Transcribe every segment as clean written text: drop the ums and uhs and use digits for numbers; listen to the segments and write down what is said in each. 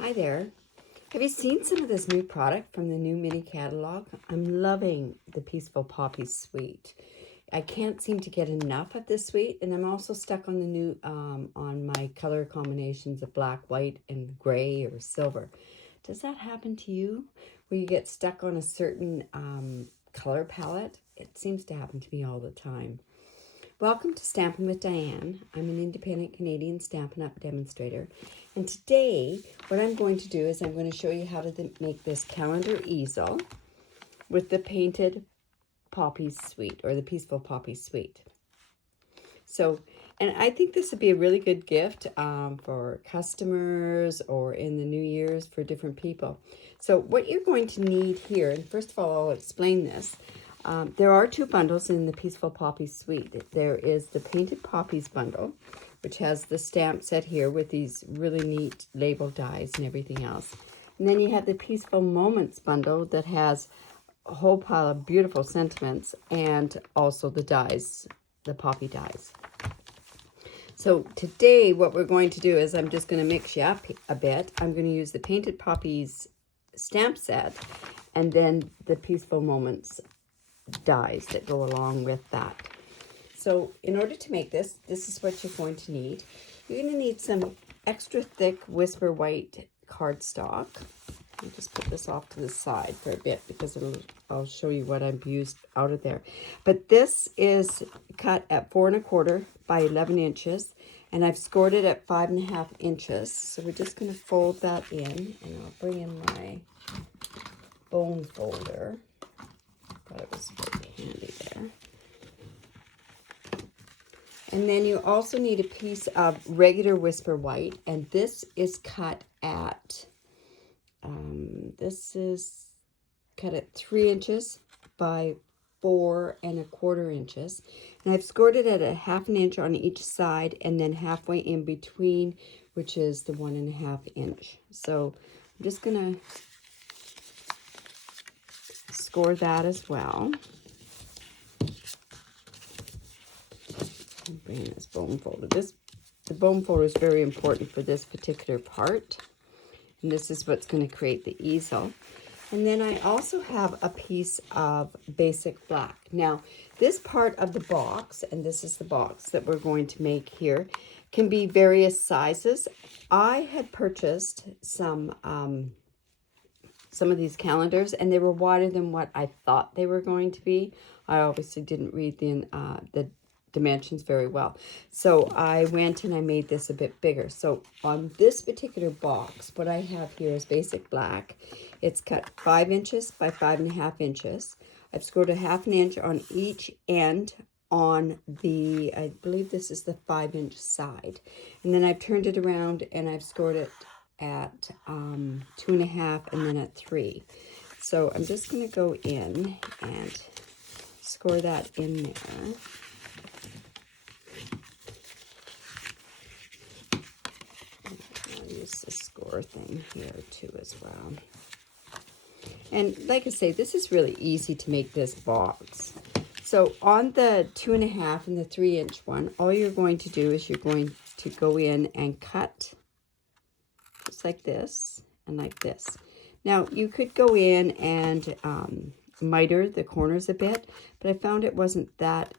Hi there. Have you seen some of this new product from the new mini catalog? I'm loving the Peaceful Poppies Suite. I can't seem to get enough of this suite, and I'm also stuck on the new on my color combinations of black, white, and gray or silver. Does that happen to you, where you get stuck on a certain color palette? It seems to happen to me all the time. Welcome to Stampin' with Diane. I'm an independent Canadian Stampin' Up Demonstrator. And today, what I'm going to do is I'm going to show you how to make this calendar easel with the Painted Poppies Suite, or the Peaceful Poppies Suite. So, and I think this would be a really good gift for customers or in the New Year's for different people. So what you're going to need here, and first of all, I'll explain this. There are two bundles in the Peaceful Poppies Suite. There is the Painted Poppies bundle, which has the stamp set here with these really neat label dies and everything else. And then you have the Peaceful Moments bundle that has a whole pile of beautiful sentiments and also the dies, the poppy dies. So today what we're going to do is I'm just going to mix you up a bit. I'm going to use the Painted Poppies stamp set and then the Peaceful Moments dies that go along with that. So in order to make this is what you're going to need. You're going to need some extra thick Whisper White cardstock. I'll just put this off to the side for a bit because I'll show you what I've used out of there. But this is cut at 4 1/4 by 11 inches, and I've scored it at 5 1/2 inches. So we're just going to fold that in, and I'll bring in my bone folder. Thought it was handy there. And then you also need a piece of regular Whisper White, and this is cut at 3 inches by 4 1/4 inches, and I've scored it at a 1/2 inch on each side, and then halfway in between, which is the 1 1/2 inch. So I'm just gonna score that as well. Bring in this bone folder. The bone folder is very important for this particular part, and this is what's going to create the easel. And then I also have a piece of basic black. Now, this part of the box, and this is the box that we're going to make here, can be various sizes. I had purchased some of these calendars, and they were wider than what I thought they were going to be. I obviously didn't read the dimensions very well, so I went and I made this a bit bigger. So on this particular box, what I have here is basic black. It's cut 5 inches by 5 1/2 inches. I've scored a 1/2 inch on each end on the, I believe this is the 5 inch side, and then I've turned it around and I've scored it at 2 1/2 and then at 3. So I'm just going to go in and score that in there. I'll use the score thing here too as well. And like I say, this is really easy to make this box. So on the 2 1/2 and the 3 inch one, all you're going to do is you're going to go in and cut just like this and like this. Now you could go in and miter the corners a bit, but I found it wasn't that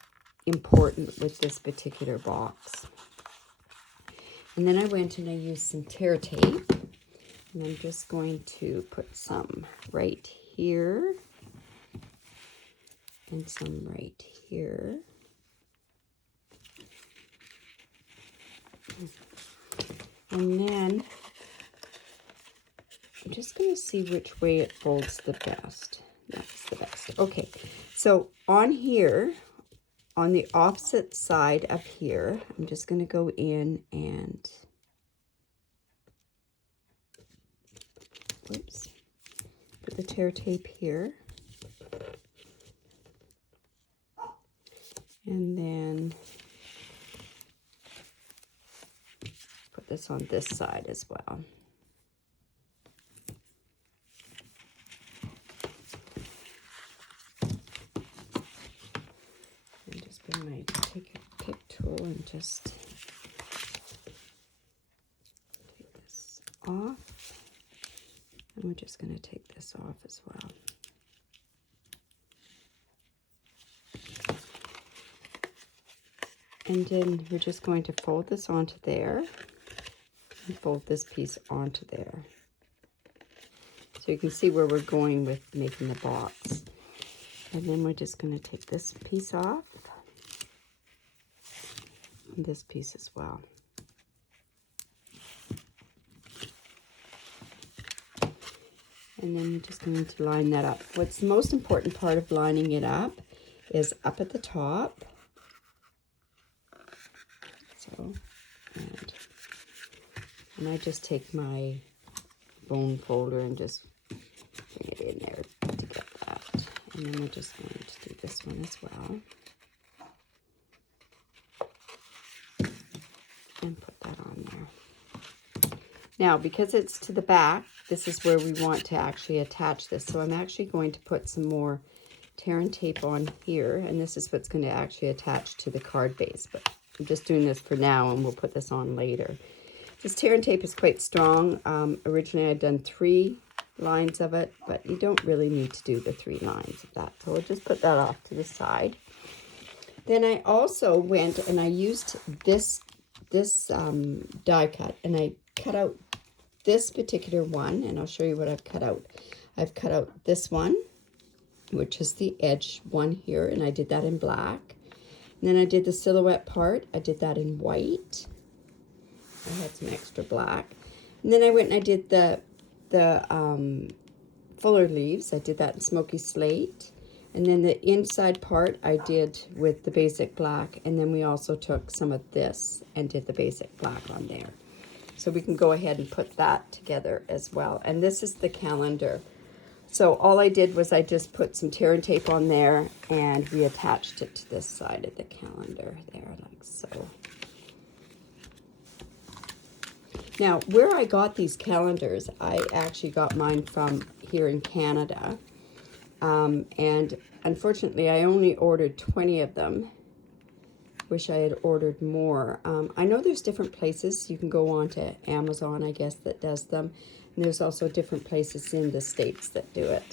important with this particular box. And then I went and I used some tear tape, and I'm just going to put some right here and some right here. And then I'm just going to see which way it folds the best. That's the best. Okay, so on here, on the opposite side up here, I'm just going to go in and put the tear tape here. And then put this on this side as well. And just bring my pick tool and just take this off. And we're just going to take this off as well. And then we're just going to fold this onto there and fold this piece onto there. So you can see where we're going with making the box. And then we're just going to take this piece off and this piece as well. And then we're just going to line that up. What's the most important part of lining it up is up at the top. So, and I just take my bone folder and just bring it in there to get that. And then we're just going to do this one as well. And put that on there. Now, because it's to the back, this is where we want to actually attach this. So I'm actually going to put some more tear and tape on here. And this is what's going to actually attach to the card base. But I'm just doing this for now, and we'll put this on later. This tear and tape is quite strong. Originally, I'd done 3 lines of it, but you don't really need to do the 3 lines of that. So we'll just put that off to the side. Then I also went and I used this die cut, and I cut out this particular one, and I'll show you what I've cut out. I've cut out this one, which is the edge one here, and I did that in black. And then I did the silhouette part. I did that in white. I had some extra black. And then I went and I did the fuller leaves. I did that in smoky slate. And then the inside part I did with the basic black. And then we also took some of this and did the basic black on there. So we can go ahead and put that together as well. And this is the calendar. So all I did was I just put some tear and tape on there and reattached it to this side of the calendar there, like so. Now, where I got these calendars, I actually got mine from here in Canada. And unfortunately, I only ordered 20 of them. Wish I had ordered more. I know there's different places. You can go on to Amazon, I guess, that does them. And there's also different places in the States that do it.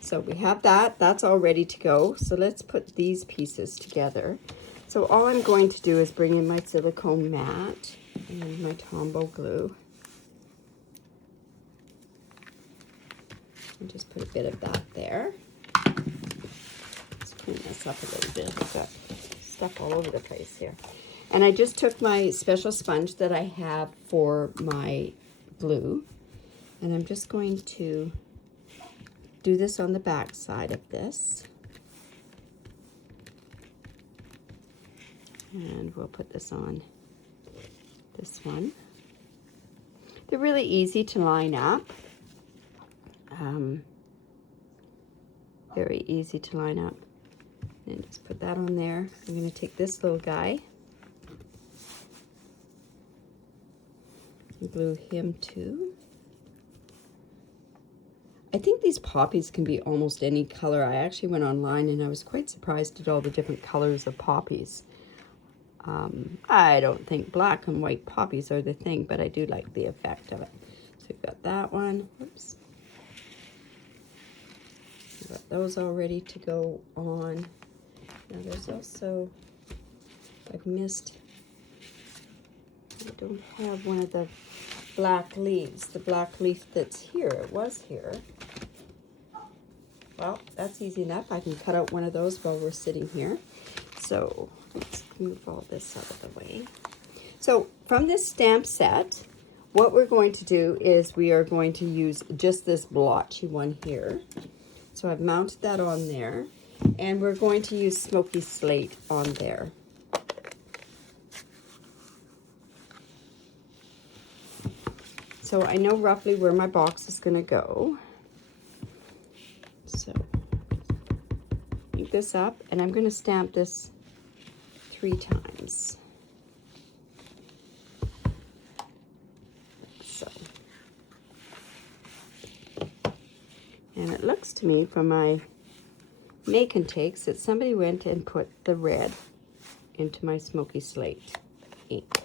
So we have that. That's all ready to go. So let's put these pieces together. So all I'm going to do is bring in my silicone mat and my Tombow glue. And just put a bit of that there. Let's clean this up a little bit. I've got stuff all over the place here. And I just took my special sponge that I have for my glue, and I'm just going to do this on the back side of this. And we'll put this on this one. They're really easy to line up. Very easy to line up. And just put that on there. I'm going to take this little guy and glue him too. I think these poppies can be almost any color. I actually went online and I was quite surprised at all the different colors of poppies. I don't think black and white poppies are the thing, but I do like the effect of it. So we've got that one. Whoops. We've got those all ready to go on. Now there's also, I've missed, I don't have one of the black leaves. The black leaf that's here, it was here. Well, that's easy enough. I can cut out one of those while we're sitting here. So let's move all this out of the way. So from this stamp set, what we're going to do is we are going to use just this blotchy one here. So I've mounted that on there, and we're going to use smoky slate on there. So I know roughly where my box is going to go. So pick this up, and I'm going to stamp this 3 times. So. And it looks to me from my make and takes that somebody went and put the red into my smoky slate ink.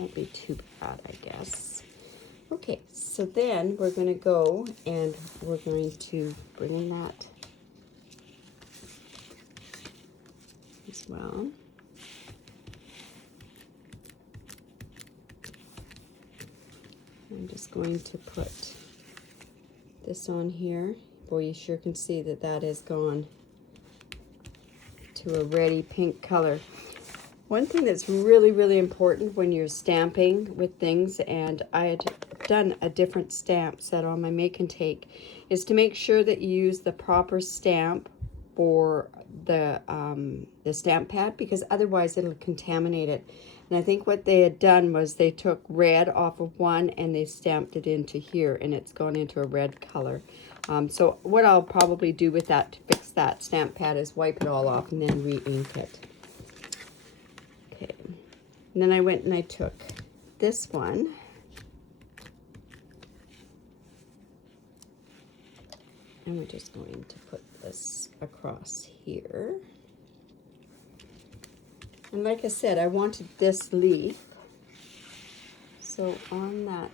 won't be too bad, I guess. Okay, so then we're going to go and we're going to bring in that as well. I'm just going to put this on here. Boy, you sure can see that that has gone to a reddy pink color. One thing that's really, really important when you're stamping with things, and I had done a different stamp set on my make and take, is to make sure that you use the proper stamp for the stamp pad, because otherwise it'll contaminate it. And I think what they had done was they took red off of one and they stamped it into here, and it's gone into a red color. So what I'll probably do with that to fix that stamp pad is wipe it all off and then re-ink it. Okay, and then I went and I took this one, and we're just going to put this across here. And like I said, I wanted this leaf, so on that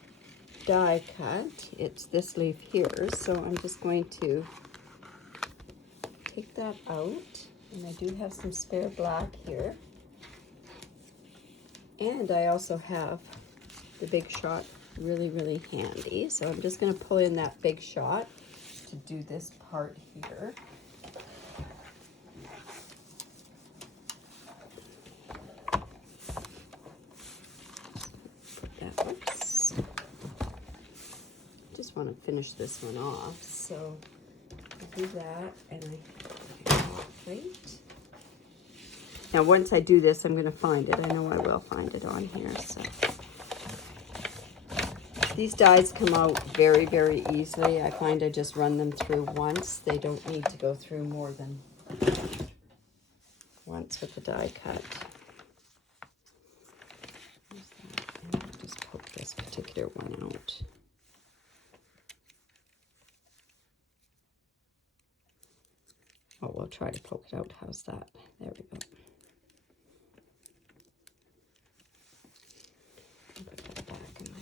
die cut, it's this leaf here, so I'm just going to take that out, and I do have some spare black here. And I also have the Big Shot really, really handy. So I'm just going to pull in that Big Shot to do this part here. Put that, oops. Just want to finish this one off. So I do that, and I plate. Now, once I do this, I'm going to find it. I know I will find it on here. So these dies come out very, very easily. I find I just run them through once. They don't need to go through more than once with the die cut. And I'll just poke this particular one out. Oh, we'll try to poke it out. How's that? There we go. Put that back in my...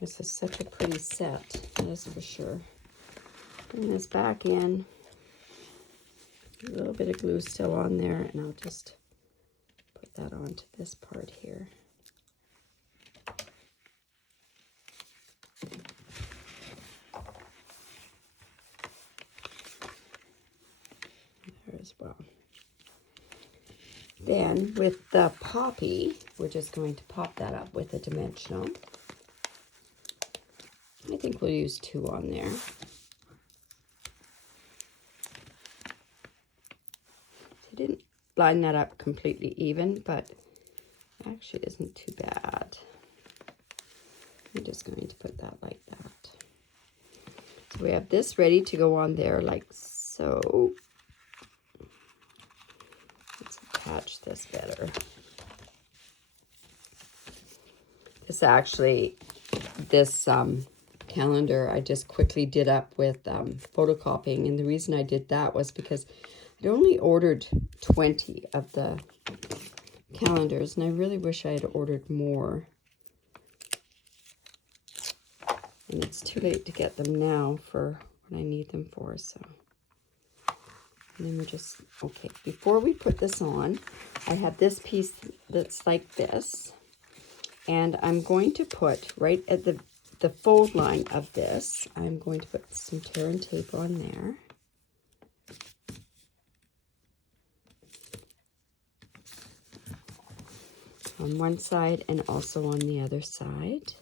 This is such a pretty set, that is for sure. Bring this back in. A little bit of glue still on there, and I'll just put that onto this part here. There as well. Then with the poppy, we're just going to pop that up with a dimensional. I think we'll use 2 on there. I didn't line that up completely even, but actually isn't too bad. I'm just going to put that like that. So we have this ready to go on there like so. Let's attach this better. This actually, this calendar I just quickly did up with photocopying, and the reason I did that was because I'd only ordered 20 of the calendars, and I really wish I had ordered more. And it's too late to get them now for what I need them for, so. And then we're just, okay, before we put this on, I have this piece that's like this, and I'm going to put right at the fold line of this, I'm going to put some tear and tape on there. On one side and also on the other side.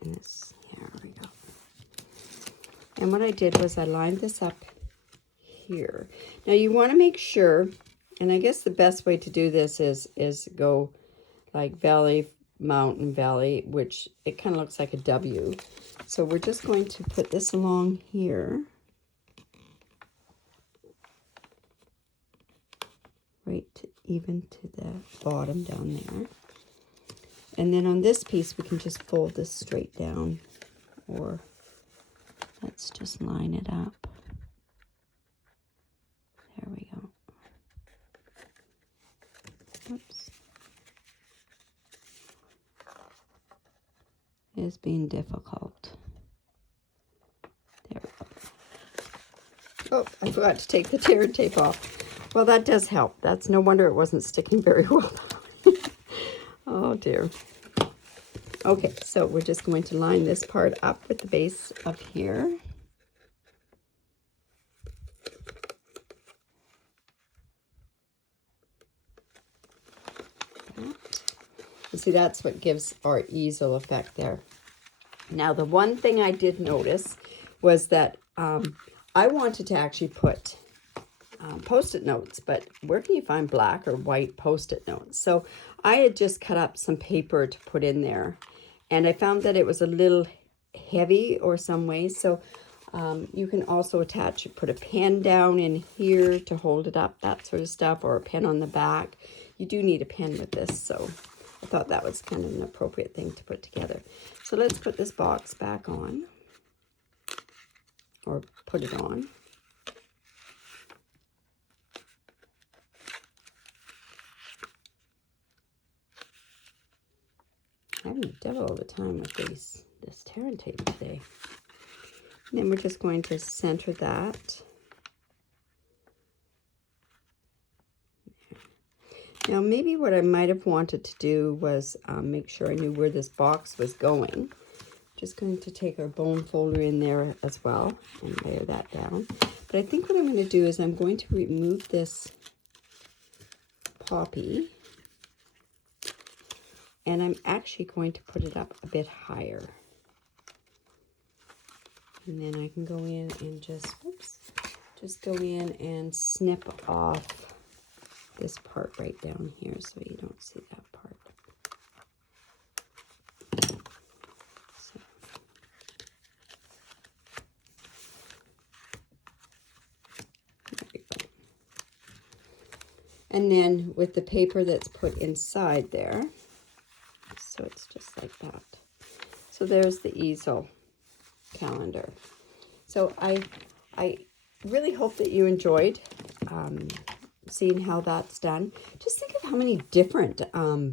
And this, here we go. And what I did was I lined this up here. Now you want to make sure, and I guess the best way to do this is go like valley, mountain, valley, which it kind of looks like a W. So we're just going to put this along here. right even to the bottom down there. And then on this piece, we can just fold this straight down, or let's just line it up. There we go. Oops. It is being difficult. There we go. Oh, I forgot to take the tear tape off. Well, that does help. That's no wonder it wasn't sticking very well. Oh dear. Okay, so we're just going to line this part up with the base up here. You see, that's what gives our easel effect there. Now, the one thing I did notice was that I wanted to actually put Post-it notes, but where can you find black or white Post-it notes? So I had just cut up some paper to put in there, and I found that it was a little heavy or some way. So you can also attach, put a pen down in here to hold it up, that sort of stuff, or a pen on the back. You do need a pen with this, so I thought that was kind of an appropriate thing to put together. So let's put this box back on, or put it on. I'm having a devil of a time with this tear and tape today. And then we're just going to center that. Now, maybe what I might have wanted to do was make sure I knew where this box was going. Just going to take our bone folder in there as well and layer that down. But I think what I'm going to do is I'm going to remove this poppy, and I'm actually going to put it up a bit higher. And then I can go in and just go in and snip off this part right down here so you don't see that part. So. There we go. And then with the paper that's put inside there, so it's just like that. So there's the Easel Calendar. So I really hope that you enjoyed seeing how that's done. Just think of how many different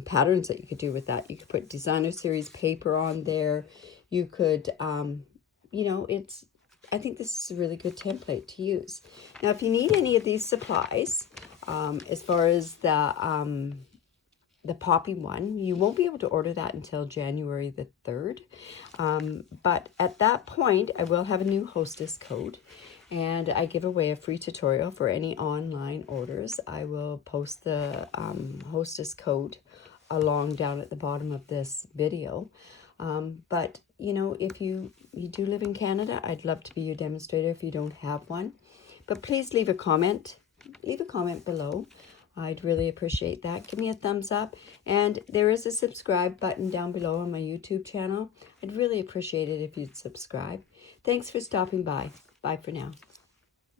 patterns that you could do with that. You could put designer series paper on there. You could, you know, I think this is a really good template to use. Now, if you need any of these supplies, as far as the poppy one, you won't be able to order that until January the 3rd. But at that point, I will have a new Hostess Code, and I give away a free tutorial for any online orders. I will post the Hostess Code along down at the bottom of this video. But, you know, if you do live in Canada, I'd love to be your demonstrator if you don't have one. But please leave a comment. Leave a comment below. I'd really appreciate that. Give me a thumbs up. And there is a subscribe button down below on my YouTube channel. I'd really appreciate it if you'd subscribe. Thanks for stopping by. Bye for now.